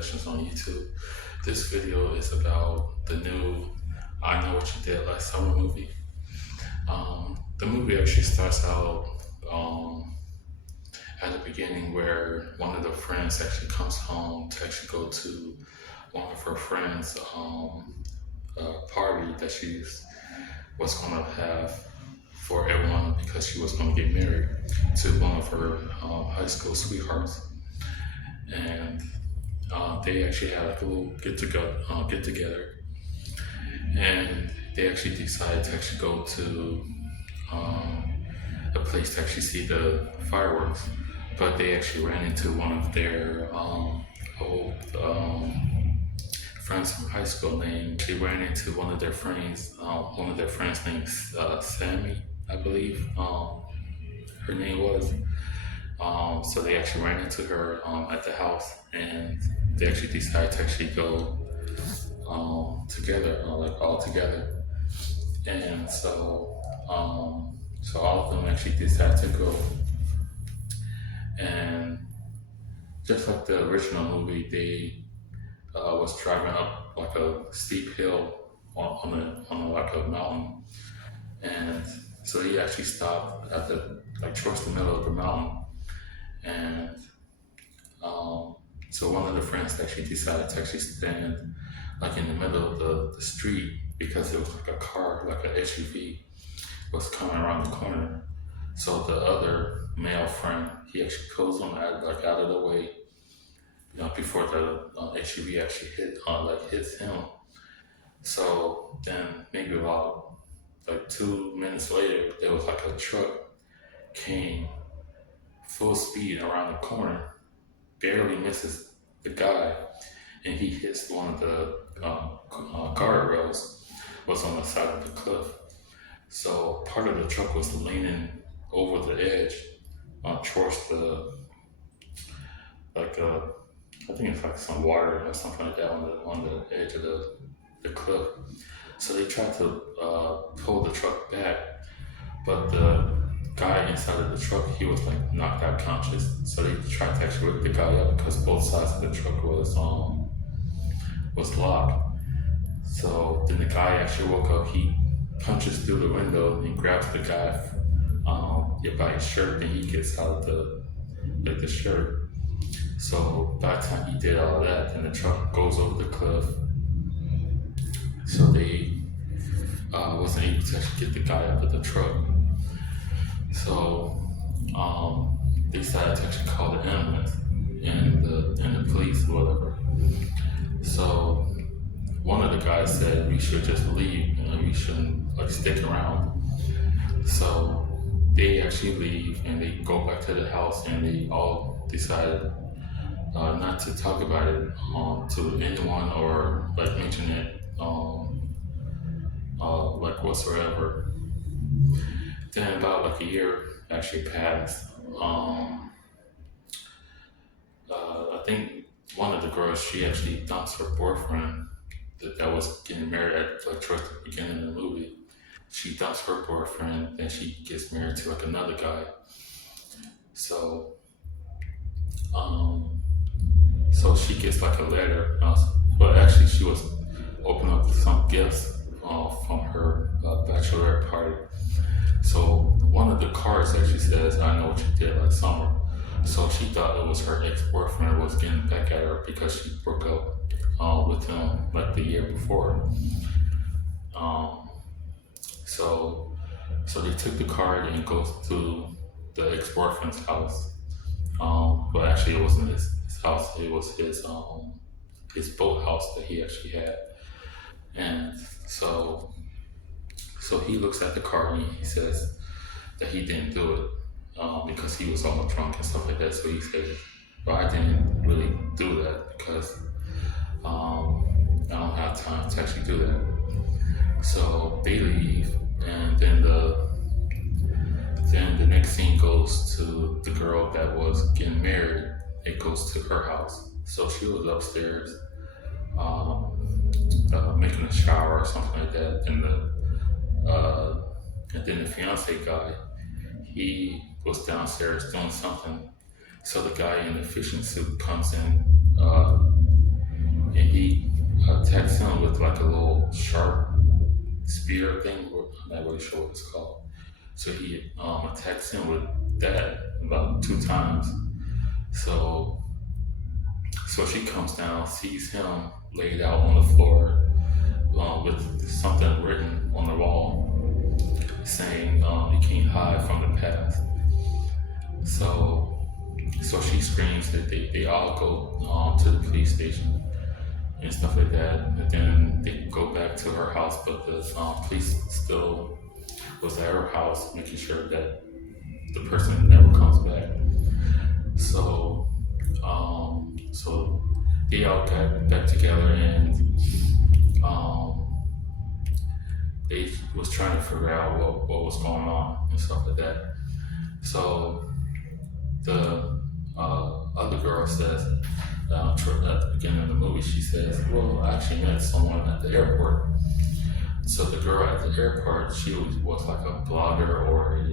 Productions on YouTube. This video is about the new I Know What You Did Last Summer movie. The movie actually starts out at the beginning where one of the friends actually comes home to actually go to one of her friends' party that she was going to have for everyone because she was going to get married to one of her high school sweethearts. And they actually had like a little get together, and they actually decided to actually go to a place to actually see the fireworks. But they actually ran into one of their old friends from high school named. They ran into one of their friends named Sammy, I believe. Her name was. So they actually ran into her at the house, and they actually decided to actually go together, like all together. And so all of them actually decided to go. And just like the original movie, they was driving up like a steep hill on like a mountain, and so he actually stopped at towards the middle of the mountain. And so one of the friends actually decided to actually stand like in the middle of the street because it was like a car, like an SUV, was coming around the corner. So the other male friend, he actually pulls him out of the way, before the SUV actually hits him. So then maybe about like 2 minutes later, there was like a truck came full speed around the corner, barely misses the guy, and he hits one of the guardrails was on the side of the cliff. So part of the truck was leaning over the edge towards the I think it's like some water or something like that on the edge of the cliff. So they tried to pull the truck back, but the guy inside of the truck, he was like knocked out conscious. So they tried to actually wake the guy up because both sides of the truck was locked. So then the guy actually woke up. He punches through the window and grabs the guy by his shirt, and he gets out of the shirt. So by the time he did all that, then the truck goes over the cliff. So they wasn't able to actually get the guy out of the truck. So they decided to actually call the ambulance and the police or whatever. So one of the guys said we should just leave, we shouldn't stick around. So they actually leave and they go back to the house, and they all decided not to talk about it to anyone or mention it whatsoever. Then about a year actually passed. I think one of the girls, she actually dumps her boyfriend that was getting married at towards the beginning of the movie. She dumps her boyfriend, then she gets married to another guy. So so she gets a letter. But actually, she was opening up some gifts from her bachelorette party. So one of the cards actually says, "I know what you did last summer." So she thought it was her ex-boyfriend was getting back at her because she broke up with him the year before. So they took the card and goes to the ex-boyfriend's house. But actually it wasn't his house, it was his boat house that he actually had. And so he looks at the card and he says that he didn't do it because he was almost drunk and stuff like that. So he said, "Well, I didn't really do that because I don't have time to actually do that." So they leave, and then the next scene goes to the girl that was getting married. It goes to her house. So she was upstairs making a shower or something like that, and then the fiance guy, he was downstairs doing something. So the guy in the fishing suit comes in and he attacks him with like a little sharp spear thing. I'm not really sure what it's called. So he attacks him with that about 2 times. So so she comes down, sees him laid out on the floor with something written on the wall saying you can't hide from the past. So so she screams that they all go to the police station and stuff like that. And then they go back to her house, but the police still was at her house, making sure that the person never comes back. So, so they all got back together, and they was trying to figure out what was going on and stuff like that. So the other girl says, at the beginning of the movie, she says, "Well, I actually met someone at the airport." So the girl at the airport, she was like a blogger or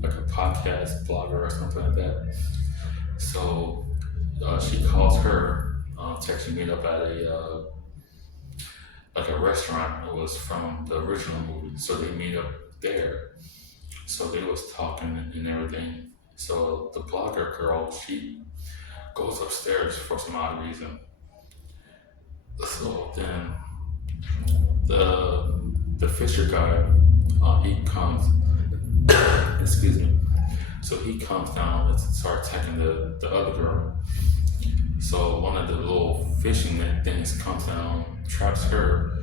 like a podcast blogger or something like that. So she calls her to actually meet up at a like a restaurant. It was from the original movie, so they meet up there. So they was talking and everything. So the blogger girl, she goes upstairs for some odd reason. So then the Fisher guy, he comes. Excuse me. So he comes down and starts attacking the other girl. So one of the little fishing net things comes down, traps her.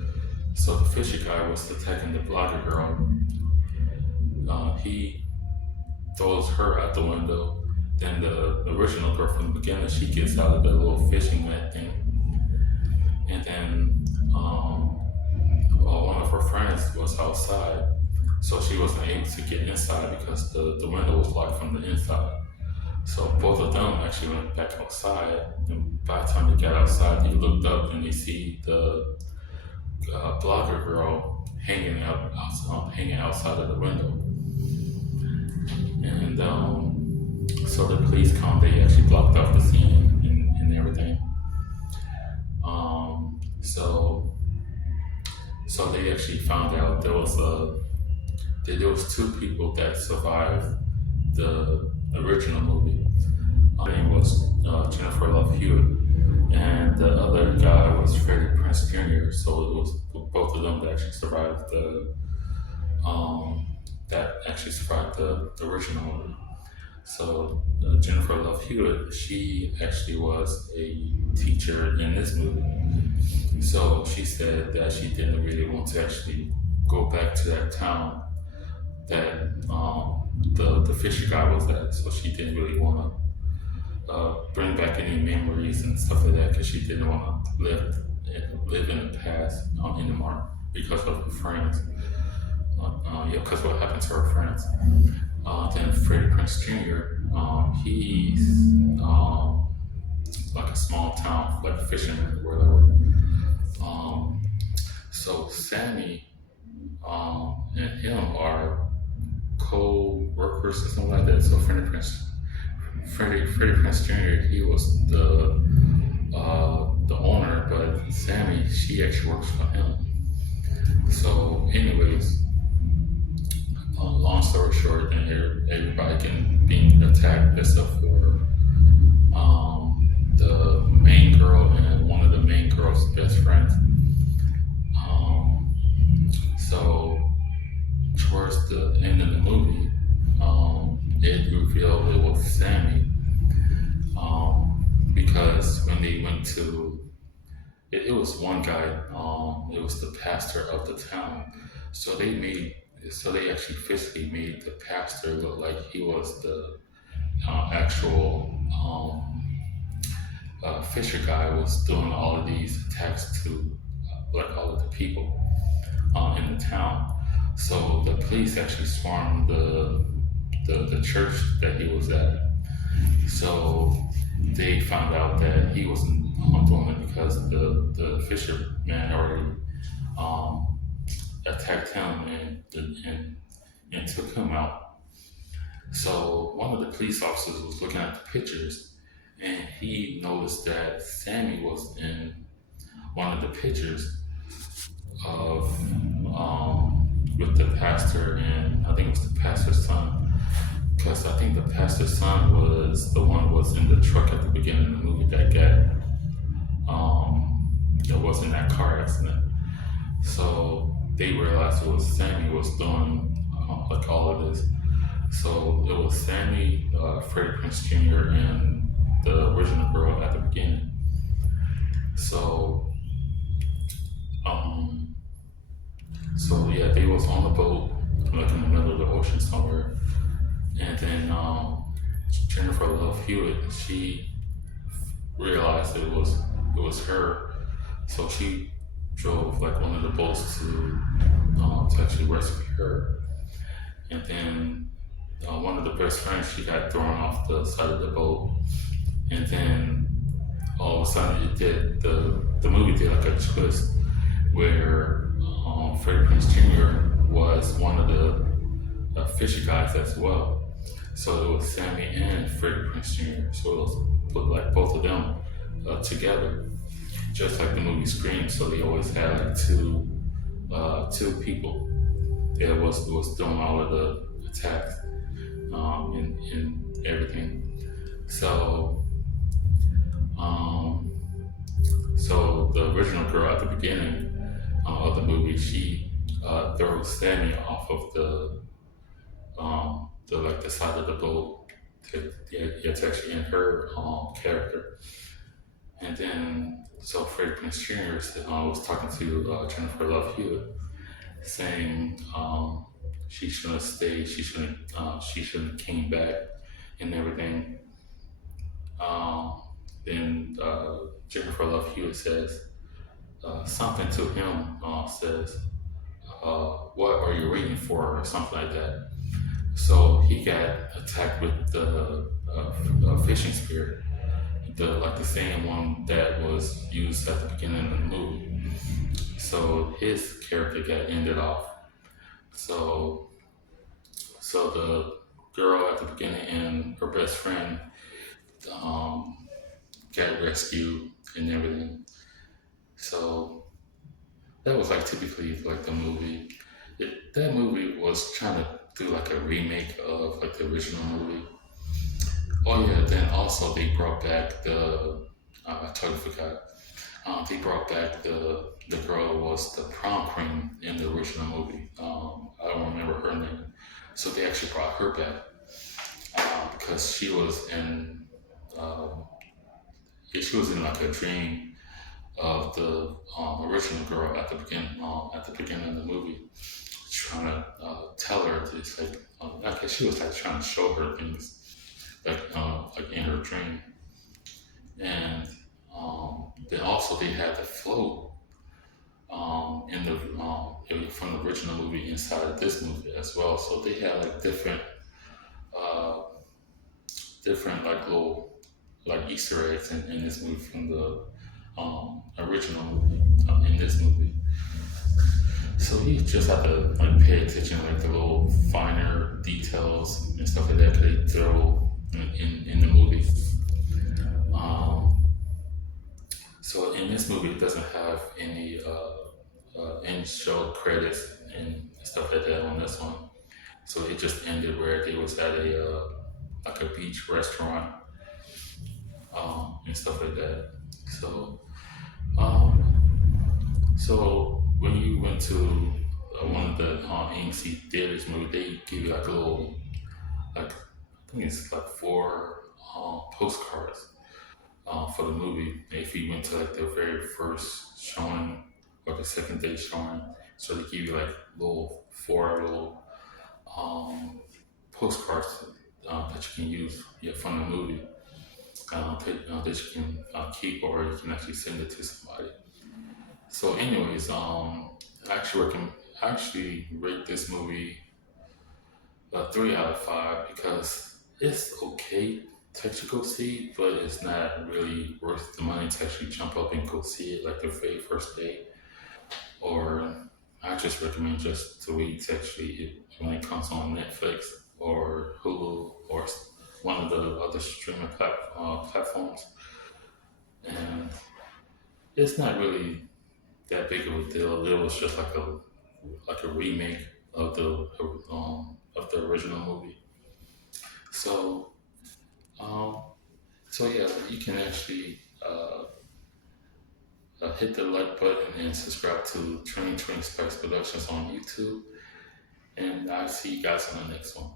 So the Fisher guy was attacking the blogger girl. He throws her out the window. Then the original girl from the beginning, she gets out of the little fishing net thing. And then one of her friends was outside, so she wasn't able to get inside because the window was locked from the inside. So both of them actually went back outside, and by the time they got outside, they looked up and they see the blogger girl hanging outside of the window. And so the police come, they actually blocked off the scene and everything. So they actually found out there was 2 people that survived the original movie. Her name was Jennifer Love Hewitt, and the other guy was Freddie Prinze Jr. So it was both of them that actually survived the original movie. So Jennifer Love Hewitt, she actually was a teacher in this movie. So she said that she didn't really want to actually go back to that town that the Fisher guy was at. So she didn't really want to bring back any memories and stuff like that because she didn't want to live in the past anymore because of her friends. Because what happened to her friends. Then Freddie Prinze Jr., he's like a small town, like fisherman, whatever. So Sammy and him are co-workers or something like that. So Freddie Prinze Jr., he was the owner, but Sammy, she actually works for him. So anyways, long story short, and everybody being attacked except for the main girl and one of the main girl's best friends. So towards the end of the movie, it revealed it was Sammy, because when they went to it was one guy, it was the pastor of the town. So they actually physically made the pastor look like he was the actual Fisher guy was doing all of these attacks to like all of the people in the town. So the police actually swarmed the church that he was at. So they found out that he wasn't doing it because the fisherman already attacked him and took him out. So one of the police officers was looking at the pictures, and he noticed that Sammy was in one of the pictures of with the pastor, and I think it was the pastor's son, because I think the pastor's son was the one who was in the truck at the beginning of the movie that that was in that car accident. So they realized it was Sammy was doing like all of this. So it was Sammy, Freddie Prinze Jr., and the original girl at the beginning. So, um, so yeah, they was on the boat, like in the middle of the ocean somewhere, and then Jennifer Love Hewitt, she realized it was her, so she drove like one of the boats to actually rescue her, and then one of the best friends, she got thrown off the side of the boat, and then all of a sudden the movie did like a twist where Freddie Prinze Jr. was one of the fisher guys as well. So it was Sammy and Freddie Prinze Jr. So it was put like both of them together, just like the movie Scream. So they always had like two people that was doing all of the attacks and everything. So um, so the original girl at the beginning of the movie, she throws Sammy off of the like the side of the boat to actually end her character. And then so Freddie Prinze Jr. Was talking to Jennifer Love Hewitt, saying she shouldn't have stayed, she shouldn't have came back and everything. Then Jennifer Love Hewitt says something to him, says, "What are you waiting for?" or something like that. So he got attacked with the fishing spear, the same one that was used at the beginning of the movie. So his character got ended off. So so the girl at the beginning and her best friend um, got rescued and everything. So that was like typically like the movie. That movie was trying to do like a remake of like the original movie. Oh yeah, then also they brought back I totally forgot. They brought back the girl who was the prom queen in the original movie. I don't remember her name. So they actually brought her back because um, she was in like a dream of the original girl at the beginning of the movie, trying to tell her this like I guess she was like trying to show her things like in her dream, and then also they had the float in the from the original movie inside this movie as well. So they had like uh, different like little like Easter eggs in this movie from the original movie in this movie. So you just have to like pay attention like the little finer details and stuff like that they throw in the movie. Um, so in this movie, it doesn't have any end show credits and stuff like that on this one. So it just ended where they was at a like a beach restaurant and stuff like that. So um, so when you went to one of the AMC theaters movie, they give you like a little like I think it's like four postcards for the movie. If you went to like the very first showing or the second day showing, so they give you like four little um, postcards that you can use from the movie that you can keep or you can actually send it to somebody. So, anyways, I actually rate this movie a 3 out of 5 because it's okay to actually go see, but it's not really worth the money to actually jump up and go see it like the very first day. Or I just recommend just to wait to actually when it comes on Netflix or Hulu or one of of the other streaming platforms, and it's not really that big of a deal. It was just like a remake of the original movie. So um, so yeah, you can actually hit the like button and subscribe to Train Train Spice Productions on YouTube. And I'll see you guys on the next one.